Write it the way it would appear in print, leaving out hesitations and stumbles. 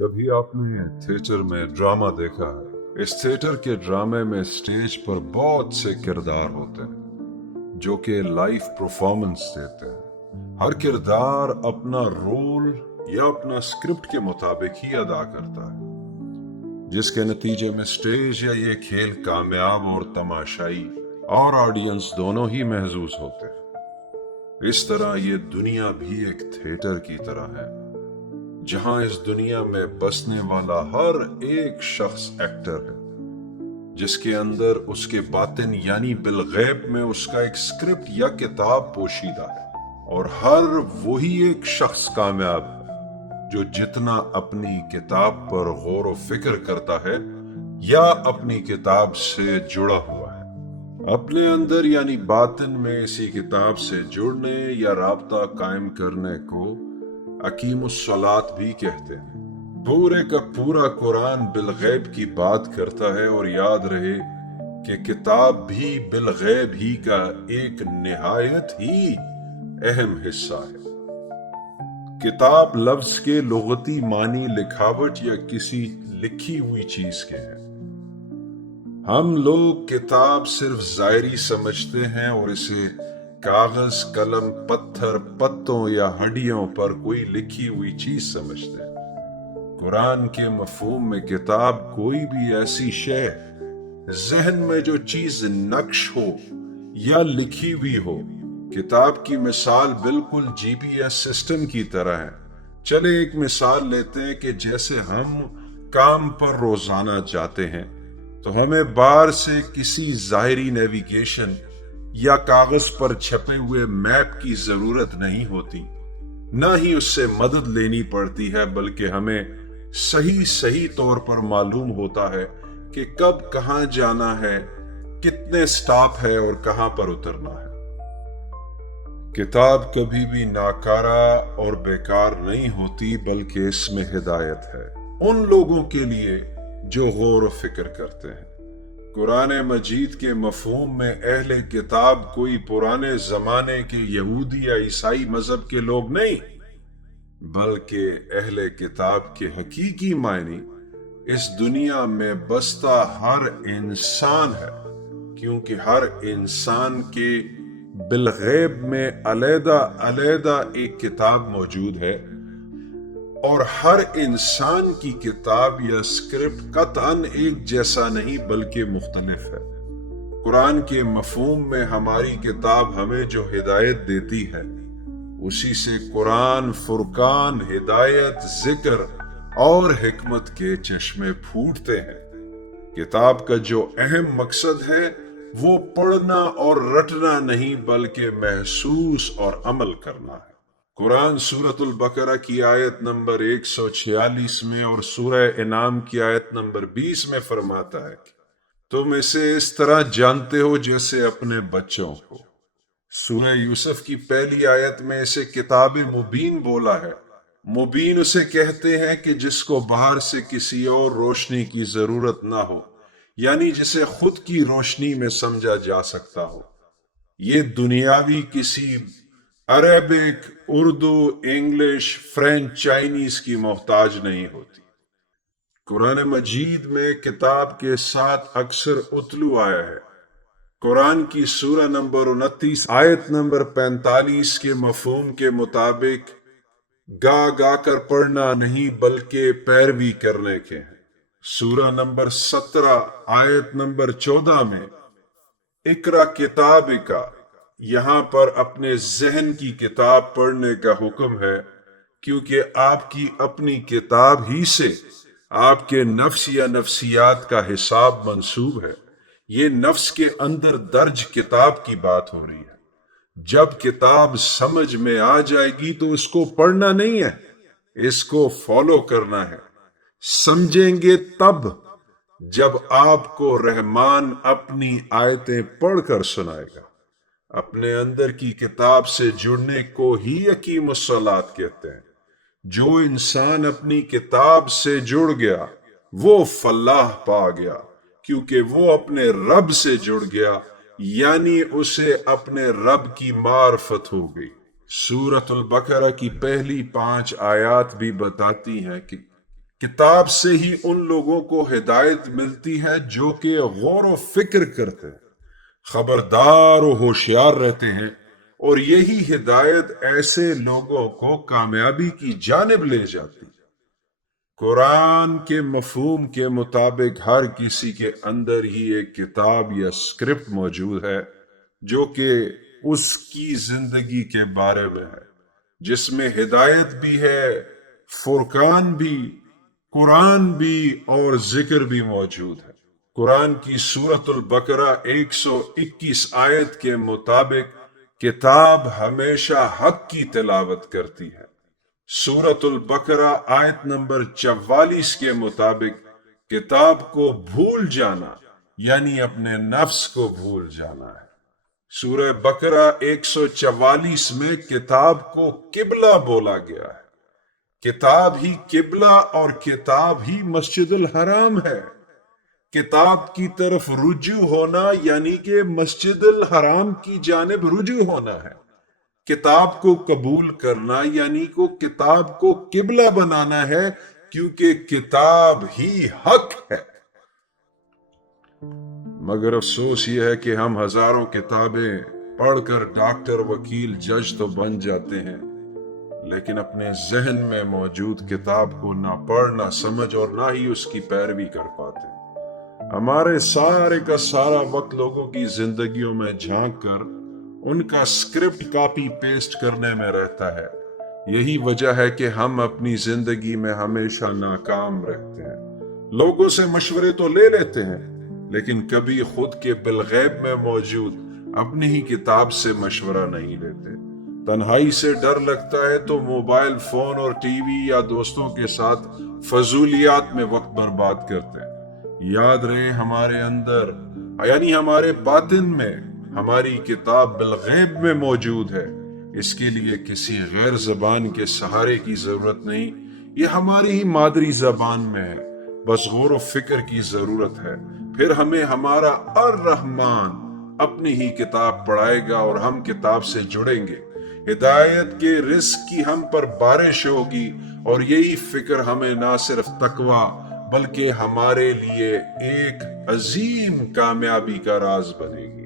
کبھی آپ نے تھیٹر میں ڈرامہ دیکھا ہے؟ اس تھیٹر کے ڈرامے میں سٹیج پر بہت سے کردار ہوتے ہیں جو کہ لائف پرفارمنس دیتے ہیں۔ ہر کردار اپنا رول یا اپنا سکرپٹ کے مطابق ہی ادا کرتا ہے، جس کے نتیجے میں سٹیج یا یہ کھیل کامیاب اور تماشائی اور آڈینس دونوں ہی محظوظ ہوتے ہیں۔ اس طرح یہ دنیا بھی ایک تھیٹر کی طرح ہے، جہاں اس دنیا میں بسنے والا ہر ایک شخص ایکٹر ہے، جس کے اندر اس کے باطن یعنی بالغیب میں اس کا ایک سکرپٹ یا کتاب پوشیدہ ہے، اور ہر وہی ایک شخص کامیاب ہے جو جتنا اپنی کتاب پر غور و فکر کرتا ہے یا اپنی کتاب سے جڑا ہوا ہے۔ اپنے اندر یعنی باطن میں اسی کتاب سے جڑنے یا رابطہ قائم کرنے کو اقیم الصلاۃ بھی کہتے ہیں۔ پورے کا پورا قرآن بالغیب کی بات کرتا ہے، اور یاد رہے کہ کتاب بھی بالغیب ہی کا ایک نہایت ہی اہم حصہ ہے۔ کتاب لفظ کے لغتی معنی لکھاوٹ یا کسی لکھی ہوئی چیز کے ہیں۔ ہم لوگ کتاب صرف ظاہری سمجھتے ہیں اور اسے کاغذ، قلم، پتھر، پتوں یا ہڈیوں پر کوئی لکھی ہوئی چیز سمجھتے ہیں۔ قرآن کے مفہوم میں کتاب کوئی بھی ایسی شے ذہن میں جو چیز نقش ہو یا لکھی ہوئی ہو۔ کتاب کی مثال بالکل GPS سسٹم کی طرح ہے۔ چلے ایک مثال لیتے ہیں کہ جیسے ہم کام پر روزانہ جاتے ہیں تو ہمیں باہر سے کسی ظاہری نیویگیشن یا کاغذ پر چھپے ہوئے میپ کی ضرورت نہیں ہوتی، نہ ہی اس سے مدد لینی پڑتی ہے، بلکہ ہمیں صحیح طور پر معلوم ہوتا ہے کہ کب کہاں جانا ہے، کتنے سٹاپ ہے اور کہاں پر اترنا ہے۔ کتاب کبھی بھی ناکارہ اور بیکار نہیں ہوتی، بلکہ اس میں ہدایت ہے ان لوگوں کے لیے جو غور و فکر کرتے ہیں۔ قرآن مجید کے مفہوم میں اہل کتاب کوئی پرانے زمانے کے یہودی یا عیسائی مذہب کے لوگ نہیں، بلکہ اہل کتاب کے حقیقی معنی اس دنیا میں بستا ہر انسان ہے، کیونکہ ہر انسان کے بالغیب میں علیحدہ ایک کتاب موجود ہے، اور ہر انسان کی کتاب یا سکرپٹ قطعاً ایک جیسا نہیں بلکہ مختلف ہے۔ قرآن کے مفہوم میں ہماری کتاب ہمیں جو ہدایت دیتی ہے، اسی سے قرآن، فرقان، ہدایت، ذکر اور حکمت کے چشمے پھوٹتے ہیں۔ کتاب کا جو اہم مقصد ہے وہ پڑھنا اور رٹنا نہیں، بلکہ محسوس اور عمل کرنا ہے۔ قرآن سورۃ البقرہ کی آیت نمبر 146 میں اور سورہ انعام کی آیت نمبر 20 میں فرماتا ہے کہ تم اسے اس طرح جانتے ہو جیسے اپنے بچوں کو۔ سورہ یوسف کی پہلی آیت میں اسے کتاب مبین بولا ہے۔ مبین اسے کہتے ہیں کہ جس کو باہر سے کسی اور روشنی کی ضرورت نہ ہو، یعنی جسے خود کی روشنی میں سمجھا جا سکتا ہو۔ یہ دنیاوی کسی Arabic, Urdu, English, French, Chinese کی محتاج نہیں ہوتی۔ قرآن مجید میں کتاب کے ساتھ اکثر اتلو آیا ہے۔ قرآن کی سورہ نمبر 29 آیت نمبر 45 کے مفہوم کے مطابق گا کر پڑھنا نہیں بلکہ پیروی کرنے کے ہیں۔ سورہ نمبر 17 آیت نمبر 14 میں اقرا کتاب کا، یہاں پر اپنے ذہن کی کتاب پڑھنے کا حکم ہے، کیونکہ آپ کی اپنی کتاب ہی سے آپ کے نفس یا نفسیات کا حساب منسوب ہے۔ یہ نفس کے اندر درج کتاب کی بات ہو رہی ہے۔ جب کتاب سمجھ میں آ جائے گی تو اس کو پڑھنا نہیں ہے، اس کو فالو کرنا ہے۔ سمجھیں گے تب جب آپ کو رحمان اپنی آیتیں پڑھ کر سنائے گا۔ اپنے اندر کی کتاب سے جڑنے کو ہی اقیم الصلاۃ کہتے ہیں۔ جو انسان اپنی کتاب سے جڑ گیا وہ فلاح پا گیا، کیونکہ وہ اپنے رب سے جڑ گیا، یعنی اسے اپنے رب کی معرفت ہو گئی۔ سورۃ البقرہ کی پہلی 5 آیات بھی بتاتی ہیں کہ کتاب سے ہی ان لوگوں کو ہدایت ملتی ہے جو کہ غور و فکر کرتے ہیں، خبردار و ہوشیار رہتے ہیں، اور یہی ہدایت ایسے لوگوں کو کامیابی کی جانب لے جاتی ہے۔ قرآن کے مفہوم کے مطابق ہر کسی کے اندر ہی ایک کتاب یا اسکرپٹ موجود ہے جو کہ اس کی زندگی کے بارے میں ہے، جس میں ہدایت بھی ہے، فرقان بھی، قرآن بھی اور ذکر بھی موجود ہے۔ قرآن کی سورۃ البقرہ 121 آیت کے مطابق کتاب ہمیشہ حق کی تلاوت کرتی ہے۔ سورۃ البقرہ آیت نمبر 44 کے مطابق کتاب کو بھول جانا یعنی اپنے نفس کو بھول جانا ہے۔ سورہ بقرہ 144 میں کتاب کو قبلہ بولا گیا ہے۔ کتاب ہی قبلہ اور کتاب ہی مسجد الحرام ہے۔ کتاب کی طرف رجوع ہونا یعنی کہ مسجد الحرام کی جانب رجوع ہونا ہے۔ کتاب کو قبول کرنا یعنی کو کتاب کو قبلہ بنانا ہے، کیونکہ کتاب ہی حق ہے۔ مگر افسوس یہ ہے کہ ہم ہزاروں کتابیں پڑھ کر ڈاکٹر، وکیل، جج تو بن جاتے ہیں، لیکن اپنے ذہن میں موجود کتاب کو نہ پڑھ، نہ سمجھ اور نہ ہی اس کی پیروی کر پاتے۔ ہمارے سارے کا سارا وقت لوگوں کی زندگیوں میں جھانک کر ان کا اسکرپٹ کاپی پیسٹ کرنے میں رہتا ہے۔ یہی وجہ ہے کہ ہم اپنی زندگی میں ہمیشہ ناکام رہتے ہیں۔ لوگوں سے مشورے تو لے لیتے ہیں، لیکن کبھی خود کے بالغیب میں موجود اپنی ہی کتاب سے مشورہ نہیں لیتے۔ تنہائی سے ڈر لگتا ہے تو موبائل فون اور ٹی وی یا دوستوں کے ساتھ فضولیات میں وقت برباد کرتے ہیں۔ یاد رہے، ہمارے اندر یعنی ہمارے باطن میں ہماری کتاب بالغیب میں موجود ہے۔ اس کے لیے کسی غیر زبان کے سہارے کی ضرورت نہیں، یہ ہماری ہی مادری زبان میں ہے، بس غور و فکر کی ضرورت ہے۔ پھر ہمیں ہمارا الرحمن اپنی ہی کتاب پڑھائے گا اور ہم کتاب سے جڑیں گے۔ ہدایت کے رزق کی ہم پر بارش ہوگی، اور یہی فکر ہمیں نہ صرف تقویٰ بلکہ ہمارے لیے ایک عظیم کامیابی کا راز بنے گی۔